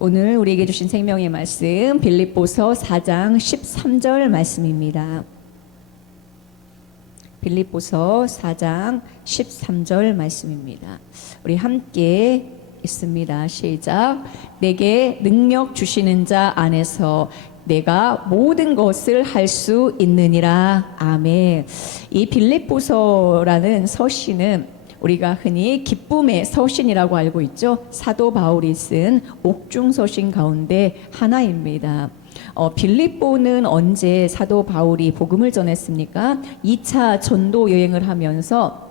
오늘 우리에게 주신 생명의 말씀 빌립보서 4장 13절 말씀입니다. 빌립보서 4장 13절 말씀입니다. 우리 함께 읽습니다. 시작. 내게 능력 주시는 자 안에서 내가 모든 것을 할 수 있느니라. 아멘. 이 빌립보서라는 서신은 우리가 흔히 기쁨의 서신이라고 알고 있죠. 사도 바울이 쓴 옥중 서신 가운데 하나입니다. 빌립보는 언제 사도 바울이 복음을 전했습니까? 2차 전도 여행을 하면서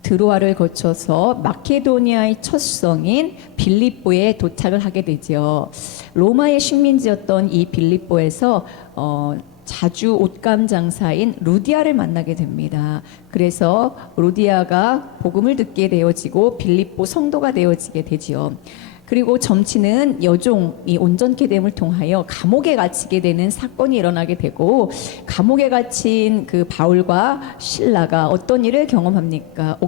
드로아를 거쳐서 마케도니아의 첫 성인 빌립보에 도착을 하게 되죠. 로마의 식민지였던 이 빌립보에서 자주 옷감 장사인 루디아를 만나게 됩니다. 그래서 루디아가 복음을 듣게 되어지고 빌립보 성도가 되어지게 되지요. 그리고 점치는 여종이 온전케 됨을 통하여 감옥에 갇히게 되는 사건이 일어나게 되고, 감옥에 갇힌 그 바울과 실라가 어떤 일을 경험합니까?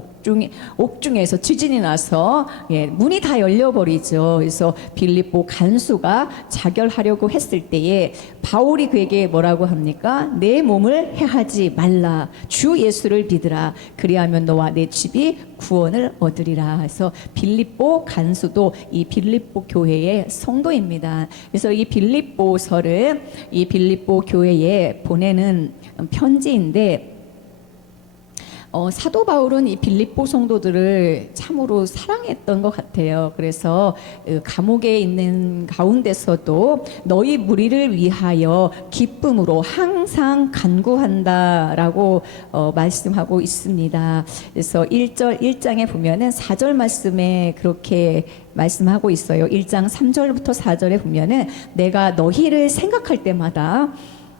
옥중에서 지진이 나서 문이 다 열려버리죠. 그래서 빌립보 간수가 자결하려고 했을 때에 바울이 그에게 뭐라고 합니까? 내 몸을 해하지 말라. 주 예수를 믿으라. 그리하면 너와 내 집이 구원을 얻으리라. 그래서 빌립보 간수도 이 빌립보 교회의 성도입니다. 그래서 이 빌립보서를 이 빌립보 교회에 보내는 편지인데, 사도 바울은 이 빌립보 성도들을 참으로 사랑했던 것 같아요. 그래서 감옥에 있는 가운데서도 너희 무리를 위하여 기쁨으로 항상 간구한다라고 말씀하고 있습니다. 그래서 1장에 보면은 4절 말씀에 그렇게 말씀하고 있어요. 1장 3절부터 4절에 보면은 내가 너희를 생각할 때마다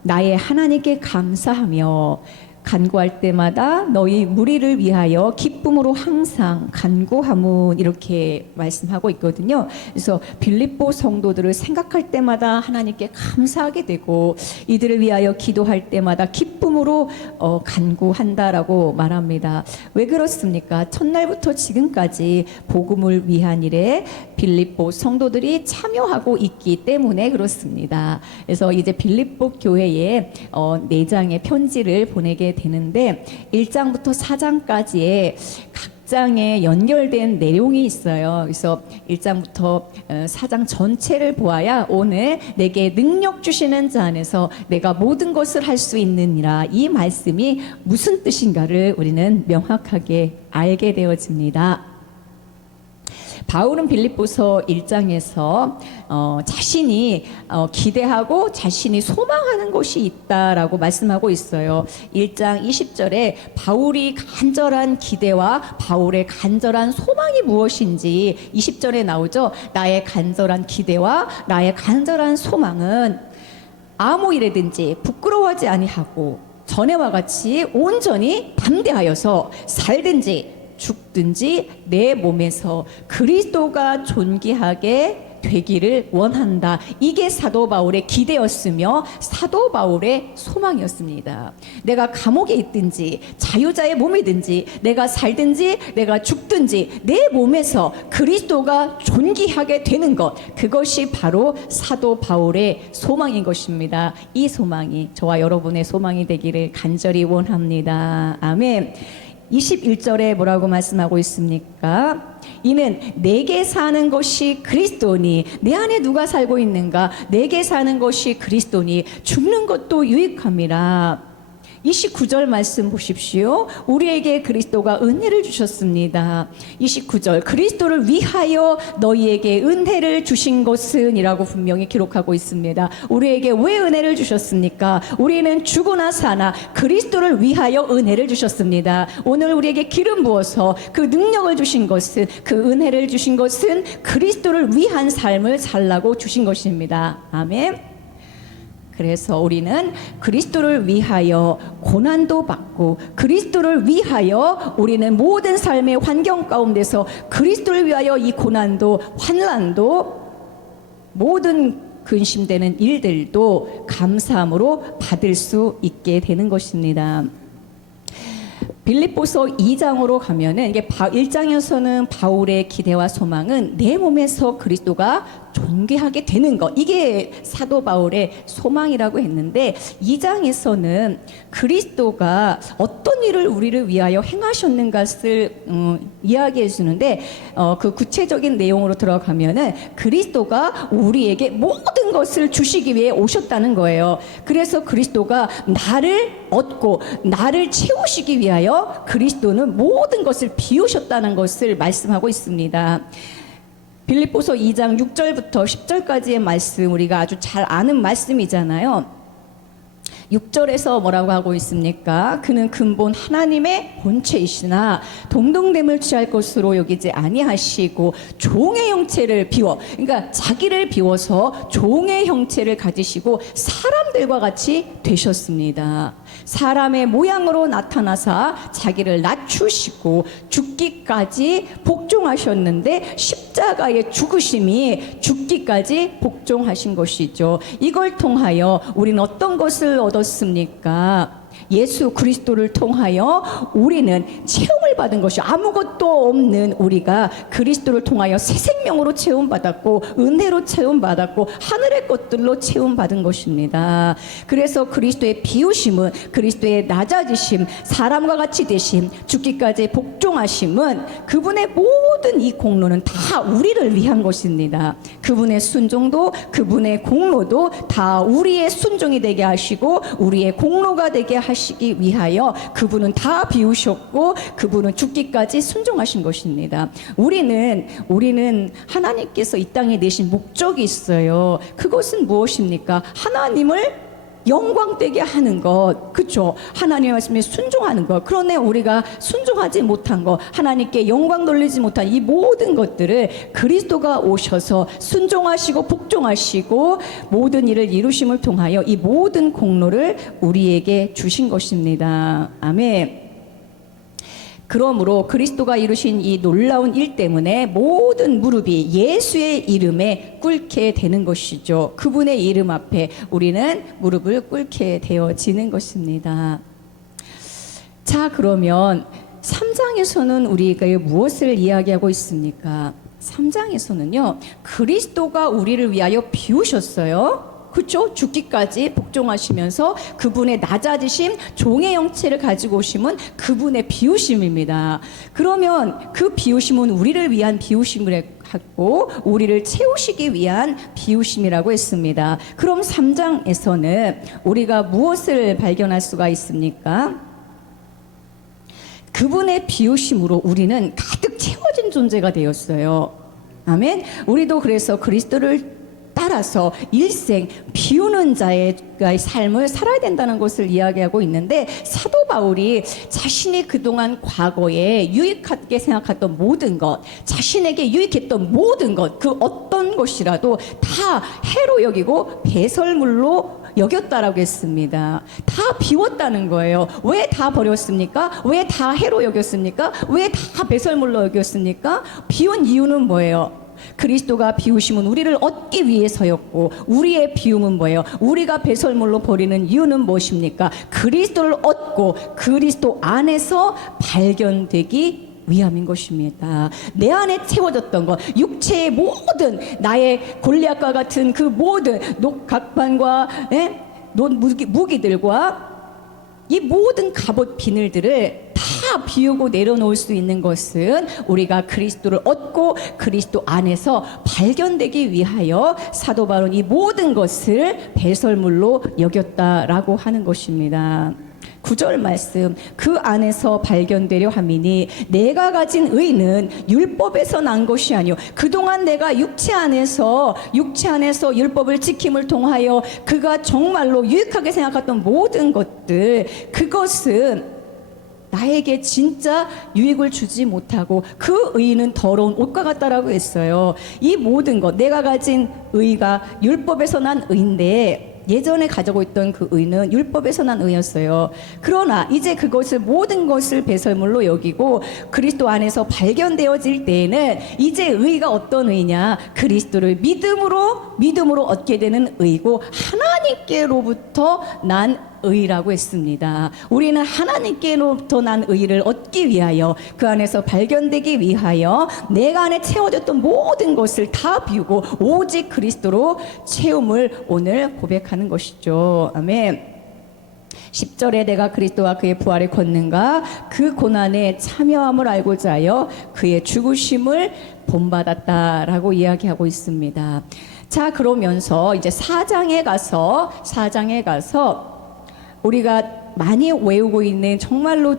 나의 하나님께 감사하며 간구할 때마다 너희 무리를 위하여 기쁨으로 항상 간구하문, 이렇게 말씀하고 있거든요. 그래서 빌립보 성도들을 생각할 때마다 하나님께 감사하게 되고 이들을 위하여 기도할 때마다 기쁨으로 간구한다라고 말합니다. 왜 그렇습니까? 첫날부터 지금까지 복음을 위한 일에 빌립보 성도들이 참여하고 있기 때문에 그렇습니다. 그래서 이제 빌립보 교회에 4장의 편지를 보내게 되는데 1장부터 4장까지의 각 장에 연결된 내용이 있어요. 그래서 1장부터 4장 전체를 보아야 오늘 내게 능력 주시는 자 안에서 내가 모든 것을 할 수 있느니라, 이 말씀이 무슨 뜻인가를 우리는 명확하게 알게 되어집니다. 바울은 빌립보서 1장에서 자신이 기대하고 자신이 소망하는 것이 있다라고 말씀하고 있어요. 1장 20절에 바울이 간절한 기대와 바울의 간절한 소망이 무엇인지 20절에 나오죠. 나의 간절한 기대와 나의 간절한 소망은 아무 일에든지 부끄러워하지 아니하고 전에와 같이 온전히 담대하여서 살든지 죽든지 내 몸에서 그리스도가 존귀하게 되기를 원한다. 이게 사도 바울의 기대였으며 사도 바울의 소망이었습니다. 내가 감옥에 있든지 자유자의 몸이든지 내가 살든지 내가 죽든지 내 몸에서 그리스도가 존귀하게 되는 것, 그것이 바로 사도 바울의 소망인 것입니다. 이 소망이 저와 여러분의 소망이 되기를 간절히 원합니다. 아멘. 21절에 뭐라고 말씀하고 있습니까? 이는 내게 사는 것이 그리스도니, 내 안에 누가 살고 있는가? 내게 사는 것이 그리스도니 죽는 것도 유익함이라. 29절 말씀 보십시오. 우리에게 그리스도가 은혜를 주셨습니다. 29절, 그리스도를 위하여 너희에게 은혜를 주신 것은 이라고 분명히 기록하고 있습니다. 우리에게 왜 은혜를 주셨습니까? 우리는 죽으나 사나 그리스도를 위하여 은혜를 주셨습니다. 오늘 우리에게 기름 부어서 그 능력을 주신 것은, 그 은혜를 주신 것은 그리스도를 위한 삶을 살라고 주신 것입니다. 아멘. 그래서 우리는 그리스도를 위하여 고난도 받고 그리스도를 위하여 우리는 모든 삶의 환경 가운데서 그리스도를 위하여 이 고난도 환난도 모든 근심되는 일들도 감사함으로 받을 수 있게 되는 것입니다. 빌립보서 2장으로 가면은 이게 1장에서는 바울의 기대와 소망은 내 몸에서 그리스도가 존귀하게 되는 것, 이게 사도 바울의 소망이라고 했는데 2장에서는 그리스도가 어떤 일을 우리를 위하여 행하셨는가를 이야기해 주는데 그 구체적인 내용으로 들어가면은 그리스도가 우리에게 모든 것을 주시기 위해 오셨다는 거예요. 그래서 그리스도가 나를 얻고 나를 채우시기 위하여 그리스도는 모든 것을 비우셨다는 것을 말씀하고 있습니다. 빌립보서 2장 6절부터 10절까지의 말씀, 우리가 아주 잘 아는 말씀이잖아요. 6절에서 뭐라고 하고 있습니까? 그는 근본 하나님의 본체이시나 동등됨을 취할 것으로 여기지 아니하시고 종의 형체를 비워, 그러니까 자기를 비워서 종의 형체를 가지시고 사람들과 같이 되셨습니다. 사람의 모양으로 나타나사 자기를 낮추시고 죽기까지 복종하셨는데 십자가의 죽으심이 죽기까지 복종하신 것이죠. 이걸 통하여 우리는 어떤 것을 얻었습니까? 예수 그리스도를 통하여 우리는 체험을 받은 것이, 아무것도 없는 우리가 그리스도를 통하여 새 생명으로 체험받았고 은혜로 체험받았고 하늘의 것들로 체험받은 것입니다. 그래서 그리스도의 비우심은, 그리스도의 낮아지심, 사람과 같이 되심, 죽기까지 복종하심은, 그분의 모든 이 공로는 다 우리를 위한 것입니다. 그분의 순종도, 그분의 공로도 다 우리의 순종이 되게 하시고 우리의 공로가 되게 하시기 위하여 그분은 다 비우셨고 그분은 죽기까지 순종하신 것입니다. 우리는 하나님께서 이 땅에 내신 목적이 있어요. 그것은 무엇입니까? 하나님을 영광되게 하는 것, 그렇죠? 하나님의 말씀에 순종하는 것. 그런데 우리가 순종하지 못한 것, 하나님께 영광 돌리지 못한 이 모든 것들을 그리스도가 오셔서 순종하시고 복종하시고 모든 일을 이루심을 통하여 이 모든 공로를 우리에게 주신 것입니다. 아멘. 그러므로 그리스도가 이루신 이 놀라운 일 때문에 모든 무릎이 예수의 이름에 꿇게 되는 것이죠. 그분의 이름 앞에 우리는 무릎을 꿇게 되어지는 것입니다. 자, 그러면 3장에서는 우리가 무엇을 이야기하고 있습니까? 3장에서는요, 그리스도가 우리를 위하여 비우셨어요. 그렇죠? 죽기까지 복종하시면서 그분의 낮아지심, 종의 형체를 가지고 오심은 그분의 비우심입니다. 그러면 그 비우심은 우리를 위한 비우심을 갖고 우리를 채우시기 위한 비우심이라고 했습니다. 그럼 3장에서는 우리가 무엇을 발견할 수가 있습니까? 그분의 비우심으로 우리는 가득 채워진 존재가 되었어요. 아멘. 우리도 그래서 그리스도를 따라서 일생 비우는 자의 삶을 살아야 된다는 것을 이야기하고 있는데, 사도 바울이 자신이 그동안 과거에 유익하게 생각했던 모든 것, 자신에게 유익했던 모든 것, 그 어떤 것이라도 다 해로 여기고 배설물로 여겼다라고 했습니다. 다 비웠다는 거예요. 왜 다 버렸습니까? 왜 다 해로 여겼습니까? 왜 다 배설물로 여겼습니까? 비운 이유는 뭐예요? 그리스도가 비우심은 우리를 얻기 위해서였고, 우리의 비움은 뭐예요? 우리가 배설물로 버리는 이유는 무엇입니까? 그리스도를 얻고 그리스도 안에서 발견되기 위함인 것입니다. 내 안에 채워졌던 것, 육체의 모든 나의 골리앗과 같은 그 모든 녹각반과 무기들과 이 모든 갑옷 비늘들을 다 비우고 내려놓을 수 있는 것은 우리가 그리스도를 얻고 그리스도 안에서 발견되기 위하여 사도 바울은 이 모든 것을 배설물로 여겼다라고 하는 것입니다. 9절 말씀, 그 안에서 발견되려 함이니 내가 가진 의는 율법에서 난 것이 아니요, 그동안 내가 육체 안에서 율법을 지킴을 통하여 그가 정말로 유익하게 생각했던 모든 것들, 그것은 나에게 진짜 유익을 주지 못하고 그 의는 더러운 옷과 같다라고 했어요. 이 모든 것, 내가 가진 의가 율법에서 난 의인데 예전에 가지고 있던 그 의는 율법에서 난 의였어요. 그러나 이제 그것을, 모든 것을 배설물로 여기고 그리스도 안에서 발견되어질 때에는 이제 의가 어떤 의냐? 그리스도를 믿음으로 얻게 되는 의고 하나님께로부터 난 의라고 했습니다. 우리는 하나님께로부터 난 의를 얻기 위하여, 그 안에서 발견되기 위하여 내가 안에 채워졌던 모든 것을 다 비우고 오직 그리스도로 채움을 오늘 고백하는 것이죠. 아멘. 10절에 내가 그리스도와 그의 부활의 권능과 그 고난에 참여함을 알고자 하여 그의 죽으심을 본받았다라고 이야기하고 있습니다. 자, 그러면서 이제 4장에 가서 우리가 많이 외우고 있는 정말로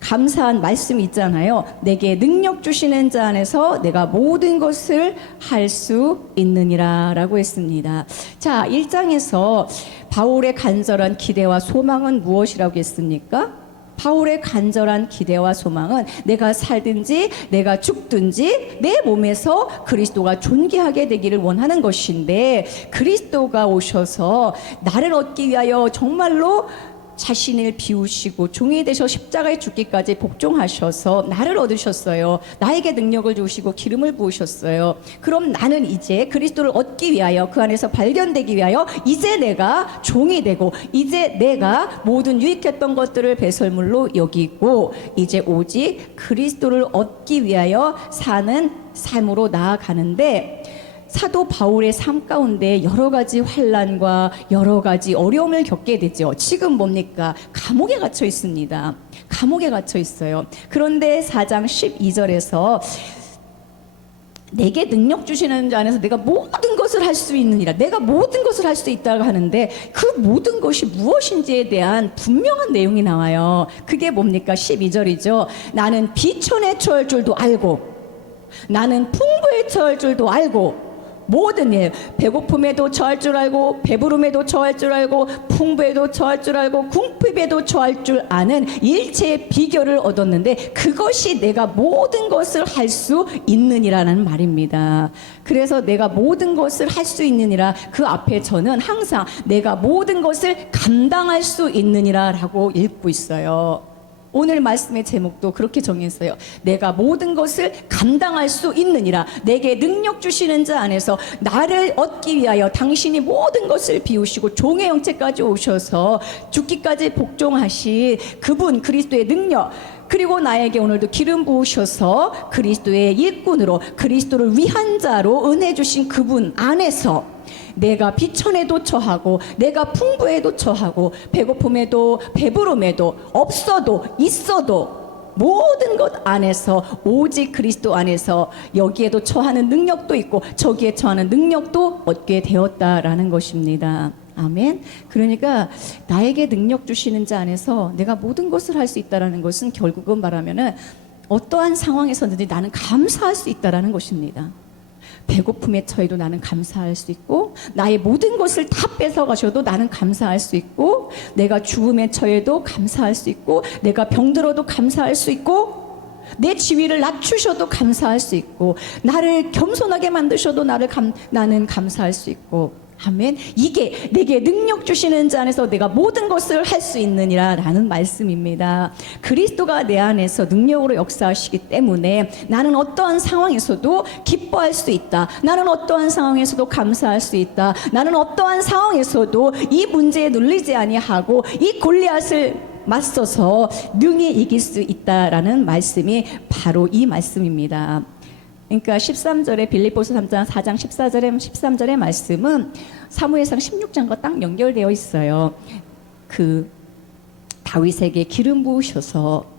감사한 말씀이 있잖아요. 내게 능력 주시는 자 안에서 내가 모든 것을 할 수 있느니라 라고 했습니다. 자, 1장에서 바울의 간절한 기대와 소망은 무엇이라고 했습니까? 바울의 간절한 기대와 소망은 내가 살든지 내가 죽든지 내 몸에서 그리스도가 존귀하게 되기를 원하는 것인데, 그리스도가 오셔서 나를 얻기 위하여 정말로 자신을 비우시고 종이 되셔 십자가에 죽기까지 복종하셔서 나를 얻으셨어요. 나에게 능력을 주시고 기름을 부으셨어요. 그럼 나는 이제 그리스도를 얻기 위하여, 그 안에서 발견되기 위하여 이제 내가 종이 되고, 이제 내가 모든 유익했던 것들을 배설물로 여기고 이제 오직 그리스도를 얻기 위하여 사는 삶으로 나아가는데, 사도 바울의 삶 가운데 여러 가지 환난과 여러 가지 어려움을 겪게 되죠. 지금 뭡니까? 감옥에 갇혀 있습니다. 감옥에 갇혀 있어요. 그런데 4장 12절에서 내게 능력 주시는 자 안에서 내가 모든 것을 할 수 있느니라, 내가 모든 것을 할 수 있다고 하는데 그 모든 것이 무엇인지에 대한 분명한 내용이 나와요. 그게 뭡니까? 12절이죠. 나는 비천에 처할 줄도 알고, 나는 풍부에 처할 줄도 알고, 모든 일, 배고픔에도 처할 줄 알고, 배부름에도 처할 줄 알고, 풍부에도 처할 줄 알고, 궁핍에도 처할 줄 아는 일체의 비결을 얻었는데 그것이 내가 모든 것을 할 수 있느니라는 말입니다. 그래서 내가 모든 것을 할 수 있느니라, 그 앞에 저는 항상 내가 모든 것을 감당할 수 있느니라라고 읽고 있어요. 오늘 말씀의 제목도 그렇게 정했어요. 내가 모든 것을 감당할 수 있느니라. 내게 능력 주시는 자 안에서 나를 얻기 위하여 당신이 모든 것을 비우시고 종의 형체까지 오셔서 죽기까지 복종하신 그분 그리스도의 능력, 그리고 나에게 오늘도 기름 부으셔서 그리스도의 일꾼으로, 그리스도를 위한 자로 은혜 주신 그분 안에서 내가 비천에도 처하고, 내가 풍부에도 처하고, 배고픔에도 배부름에도, 없어도 있어도 모든 것 안에서 오직 그리스도 안에서 여기에도 처하는 능력도 있고 저기에 처하는 능력도 얻게 되었다라는 것입니다. 아멘. 그러니까 나에게 능력 주시는 자 안에서 내가 모든 것을 할 수 있다라는 것은 결국은 말하면은 어떠한 상황에서든지 나는 감사할 수 있다라는 것입니다. 배고픔에 처해도 나는 감사할 수 있고, 나의 모든 것을 다 뺏어가셔도 나는 감사할 수 있고, 내가 죽음에 처해도 감사할 수 있고, 내가 병들어도 감사할 수 있고, 내 지위를 낮추셔도 감사할 수 있고, 나를 겸손하게 만드셔도 나는 감사할 수 있고, 아멘. 이게 내게 능력 주시는 자 안에서 내가 모든 것을 할 수 있느니라 라는 말씀입니다. 그리스도가 내 안에서 능력으로 역사하시기 때문에 나는 어떠한 상황에서도 기뻐할 수 있다. 나는 어떠한 상황에서도 감사할 수 있다. 나는 어떠한 상황에서도 이 문제에 눌리지 아니하고 이 골리앗을 맞서서 능히 이길 수 있다라는 말씀이 바로 이 말씀입니다. 그러니까 13절에 빌립보서 3장 4장 14절에 13절의 말씀은 사무엘상 16장과 딱 연결되어 있어요. 그 다윗에게 기름 부으셔서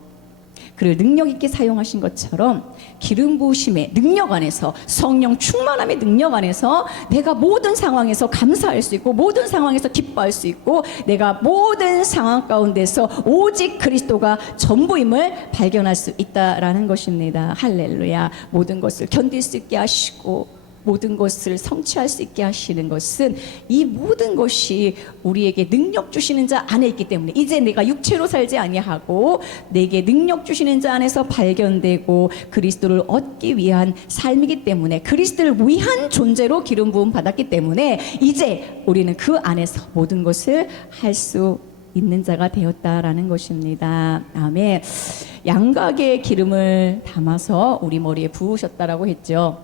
그를 능력 있게 사용하신 것처럼 기름 부으심의 능력 안에서, 성령 충만함의 능력 안에서 내가 모든 상황에서 감사할 수 있고, 모든 상황에서 기뻐할 수 있고, 내가 모든 상황 가운데서 오직 그리스도가 전부임을 발견할 수 있다라는 것입니다. 할렐루야. 모든 것을 견딜 수 있게 하시고 모든 것을 성취할 수 있게 하시는 것은 이 모든 것이 우리에게 능력 주시는 자 안에 있기 때문에, 이제 내가 육체로 살지 아니하고 내게 능력 주시는 자 안에서 발견되고 그리스도를 얻기 위한 삶이기 때문에, 그리스도를 위한 존재로 기름 부음 받았기 때문에 이제 우리는 그 안에서 모든 것을 할 수 있는 자가 되었다라는 것입니다. 아멘. 양각의 기름을 담아서 우리 머리에 부으셨다라고 했죠.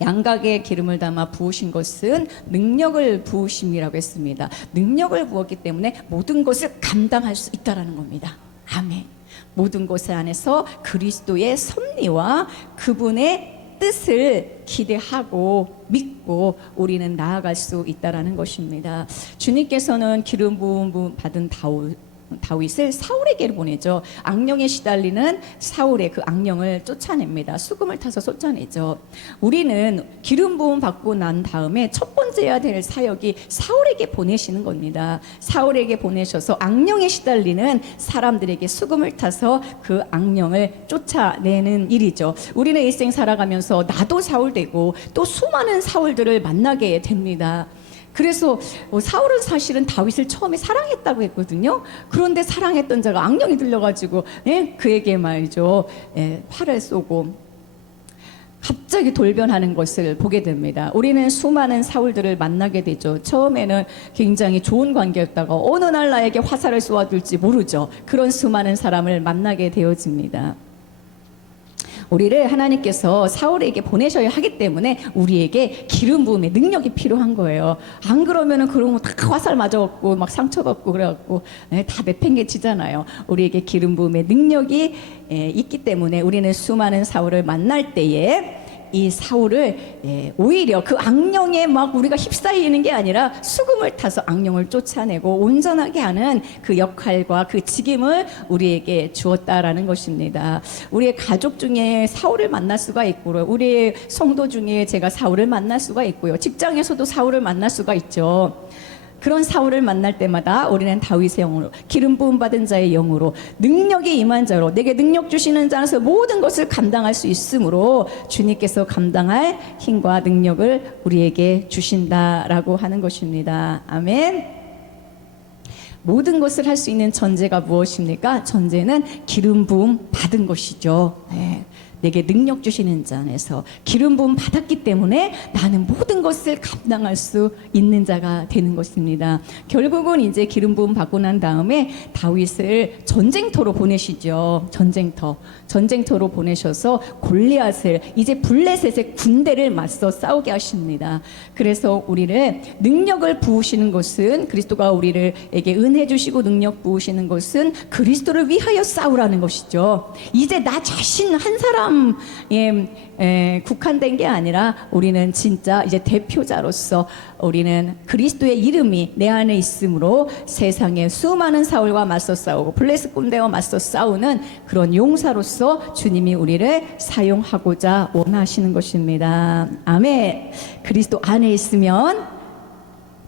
양각에 기름을 담아 부으신 것은 능력을 부으심이라고 했습니다. 능력을 부었기 때문에 모든 것을 감당할 수 있다라는 겁니다. 아멘. 모든 것을 안에서 그리스도의 섭리와 그분의 뜻을 기대하고 믿고 우리는 나아갈 수 있다라는 것입니다. 주님께서는 기름 부음 받은 다윗을 사울에게 보내죠. 악령에 시달리는 사울의 그 악령을 쫓아냅니다. 수금을 타서 쫓아내죠. 우리는 기름 부음 받고 난 다음에 첫 번째 해야 될 사역이 사울에게 보내시는 겁니다. 사울에게 보내셔서 악령에 시달리는 사람들에게 수금을 타서 그 악령을 쫓아내는 일이죠. 우리는 일생 살아가면서 나도 사울 되고 또 수많은 사울들을 만나게 됩니다. 그래서 사울은 사실은 다윗을 처음에 사랑했다고 했거든요. 그런데 사랑했던 자가 악령이 들려가지고 그에게 말이죠, 활을 쏘고 갑자기 돌변하는 것을 보게 됩니다. 우리는 수많은 사울들을 만나게 되죠. 처음에는 굉장히 좋은 관계였다가 어느 날 나에게 화살을 쏘아둘지 모르죠. 그런 수많은 사람을 만나게 되어집니다. 우리를 하나님께서 사울에게 보내셔야 하기 때문에 우리에게 기름 부음의 능력이 필요한 거예요. 안 그러면은 그런 거 다 화살 맞아갖고 막 상처받고 그래갖고 다 내팽개치잖아요. 우리에게 기름 부음의 능력이 있기 때문에 우리는 수많은 사울을 만날 때에 이 사울을 오히려 그 악령에 막 우리가 휩싸이는 게 아니라 수금을 타서 악령을 쫓아내고 온전하게 하는 그 역할과 그 직임을 우리에게 주었다라는 것입니다. 우리의 가족 중에 사울을 만날 수가 있고요. 우리의 성도 중에 제가 사울을 만날 수가 있고요. 직장에서도 사울을 만날 수가 있죠. 그런 사울을 만날 때마다 우리는 다윗의 영으로, 기름 부음 받은 자의 영으로, 능력이 임한 자로, 내게 능력 주시는 자로서 모든 것을 감당할 수 있으므로 주님께서 감당할 힘과 능력을 우리에게 주신다라고 하는 것입니다. 아멘. 모든 것을 할 수 있는 전제가 무엇입니까? 전제는 기름 부음 받은 것이죠. 내게 능력 주시는 자 안에서 기름 부음 받았기 때문에 나는 모든 것을 감당할 수 있는 자가 되는 것입니다. 결국은 이제 기름 부음 받고 난 다음에 다윗을 전쟁터로 보내시죠. 전쟁터로 보내셔서 골리앗을, 이제 블레셋의 군대를 맞서 싸우게 하십니다. 그래서 우리를 능력을 부으시는 것은, 그리스도가 우리에게 은혜 주시고 능력 부으시는 것은 그리스도를 위하여 싸우라는 것이죠. 이제 나 자신 한 사람에 국한된 게 아니라 우리는 진짜 이제 대표자로서 우리는 그리스도의 이름이 내 안에 있으므로 세상에 수많은 사울과 맞서 싸우고 블레셋 군대와 맞서 싸우는 그런 용사로서 주님이 우리를 사용하고자 원하시는 것입니다. 아멘. 그리스도 안에 있으면,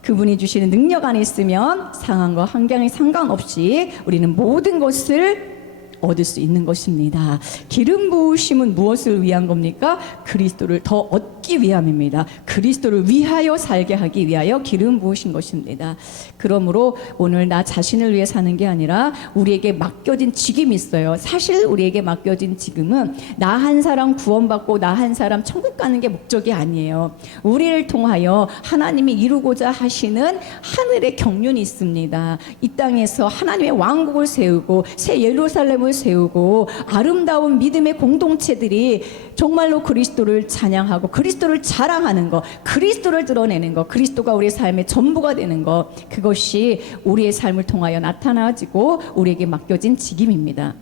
그분이 주시는 능력 안에 있으면 상황과 환경에 상관없이 우리는 모든 것을 얻을 수 있는 것입니다. 기름 부으심은 무엇을 위한 겁니까? 그리스도를 더 얻기 위함입니다. 그리스도를 위하여 살게 하기 위하여 기름 부으신 것입니다. 그러므로 오늘 나 자신을 위해 사는 게 아니라 우리에게 맡겨진 직임이 있어요. 사실 우리에게 맡겨진 직임은 나 한 사람 구원받고 나 한 사람 천국 가는 게 목적이 아니에요. 우리를 통하여 하나님이 이루고자 하시는 하늘의 경륜이 있습니다. 이 땅에서 하나님의 왕국을 세우고 새 예루살렘을 세우고 아름다운 믿음의 공동체들이 정말로 그리스도를 찬양하고 그리스도를 자랑하는 것, 그리스도를 드러내는 것, 그리스도가 우리의 삶의 전부가 되는 것, 그것이 우리의 삶을 통하여 나타나지고 우리에게 맡겨진 직임입니다.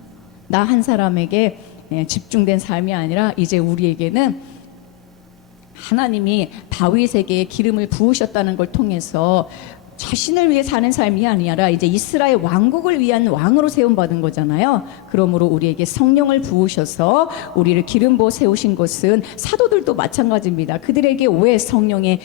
나 한 사람에게 집중된 삶이 아니라 이제 우리에게는 하나님이 다윗에게 기름을 부으셨다는 걸 통해서 자신을 위해 사는 삶이 아니라 이제 이스라엘 왕국을 위한 왕으로 세움받은 거잖아요. 그러므로 우리에게 성령을 부으셔서 우리를 기름 부어 세우신 것은 사도들도 마찬가지입니다. 그들에게 왜 성령의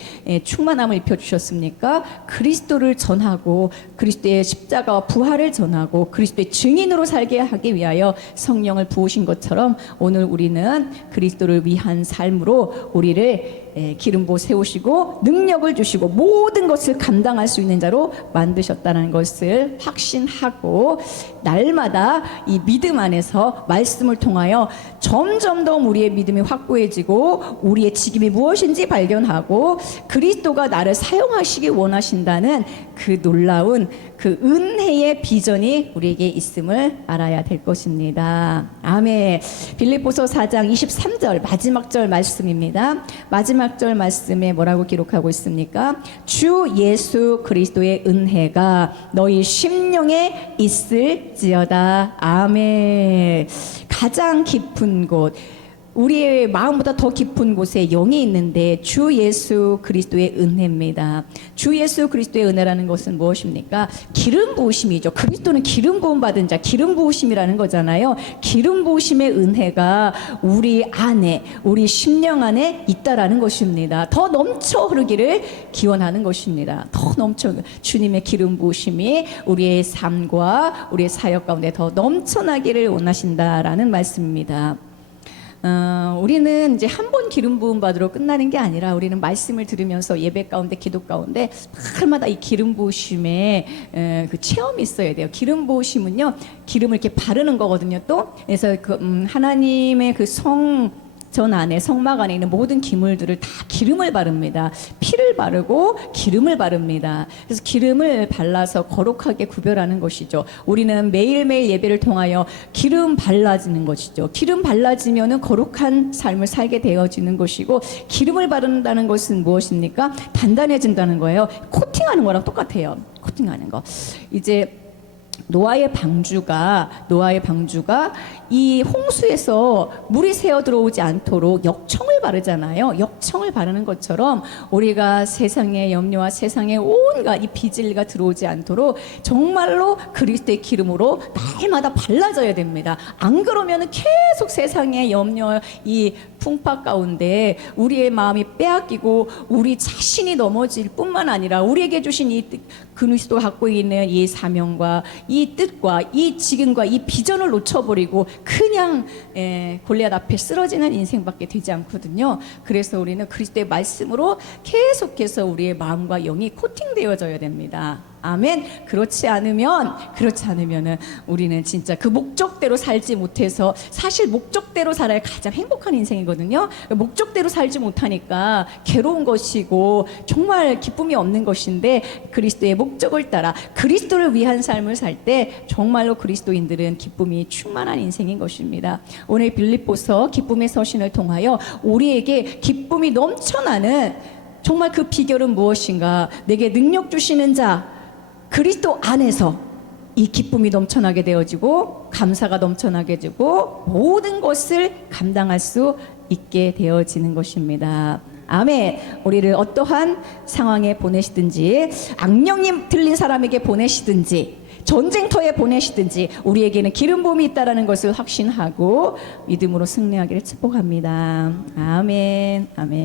충만함을 입혀주셨습니까? 그리스도를 전하고 그리스도의 십자가와 부활을 전하고 그리스도의 증인으로 살게 하기 위하여 성령을 부으신 것처럼 오늘 우리는 그리스도를 위한 삶으로 우리를 기름 부어 세우시고 능력을 주시고 모든 것을 감당할 수 있는 자로 만드셨다는 것을 확신하고 날마다 이 믿음 안에서 말씀을 통하여 점점 더 우리의 믿음이 확고해지고 우리의 직임이 무엇인지 발견하고 그리스도가 나를 사용하시기 원하신다는 그 놀라운 그 은혜의 비전이 우리에게 있음을 알아야 될 것입니다. 아멘. 빌립보서 4장 23절 마지막 절 말씀입니다. 마지막 절 말씀에 뭐라고 기록하고 있습니까? 주 예수 그리스도의 은혜가 너희 심령에 있을지어다. 아멘. 가장 깊은 곳, 우리의 마음보다 더 깊은 곳에 영이 있는데 주 예수 그리스도의 은혜입니다. 주 예수 그리스도의 은혜라는 것은 무엇입니까? 기름 부으심이죠. 그리스도는 기름 부음 받은 자, 기름 부으심이라는 거잖아요. 기름 부으심의 은혜가 우리 안에, 우리 심령 안에 있다라는 것입니다. 더 넘쳐 흐르기를 기원하는 것입니다. 더 넘쳐, 주님의 기름 부으심이 우리의 삶과 우리의 사역 가운데 더 넘쳐나기를 원하신다라는 말씀입니다. 우리는 이제 한 번 기름 부음 받으러 끝나는 게 아니라 우리는 말씀을 들으면서 예배 가운데 기도 가운데 날마다 이 기름 부으심의 그 체험이 있어야 돼요. 기름 부으심은요, 기름을 이렇게 바르는 거거든요. 또 그래서 하나님의 그 전 안에, 성막 안에 있는 모든 기물들을 다 기름을 바릅니다. 피를 바르고 기름을 바릅니다. 그래서 기름을 발라서 거룩하게 구별하는 것이죠. 우리는 매일매일 예배를 통하여 기름 발라지는 것이죠. 기름 발라지면은 거룩한 삶을 살게 되어지는 것이고, 기름을 바른다는 것은 무엇입니까? 단단해진다는 거예요. 코팅하는 거랑 똑같아요. 코팅하는 거. 이제 노아의 방주가 이 홍수에서 물이 새어 들어오지 않도록 역청을 바르잖아요. 역청을 바르는 것처럼 우리가 세상의 염려와 세상의 온갖 이 비질리가 들어오지 않도록 정말로 그리스도의 기름으로 날마다 발라져야 됩니다. 안 그러면 계속 세상의 염려, 이 풍파 가운데 우리의 마음이 빼앗기고 우리 자신이 넘어질 뿐만 아니라 우리에게 주신 이 그리스도 갖고 있는 이 사명과 이 뜻과 이 지금과 이 비전을 놓쳐버리고 그냥 골리앗 앞에 쓰러지는 인생밖에 되지 않거든요. 그래서 우리는 그리스도의 말씀으로 계속해서 우리의 마음과 영이 코팅되어져야 됩니다. 아멘. 그렇지 않으면은 우리는 진짜 그 목적대로 살지 못해서, 사실 목적대로 살아야 가장 행복한 인생이거든요. 목적대로 살지 못하니까 괴로운 것이고 정말 기쁨이 없는 것인데, 그리스도의 목적을 따라 그리스도를 위한 삶을 살 때 정말로 그리스도인들은 기쁨이 충만한 인생인 것입니다. 오늘 빌립보서 기쁨의 서신을 통하여 우리에게 기쁨이 넘쳐나는 정말 그 비결은 무엇인가? 내게 능력 주시는 자 그리스도 안에서 이 기쁨이 넘쳐나게 되어지고 감사가 넘쳐나게 되고 모든 것을 감당할 수 있게 되어지는 것입니다. 아멘. 우리를 어떠한 상황에 보내시든지, 악령님 들린 사람에게 보내시든지, 전쟁터에 보내시든지 우리에게는 기름 부음이 있다라는 것을 확신하고 믿음으로 승리하기를 축복합니다. 아멘. 아멘.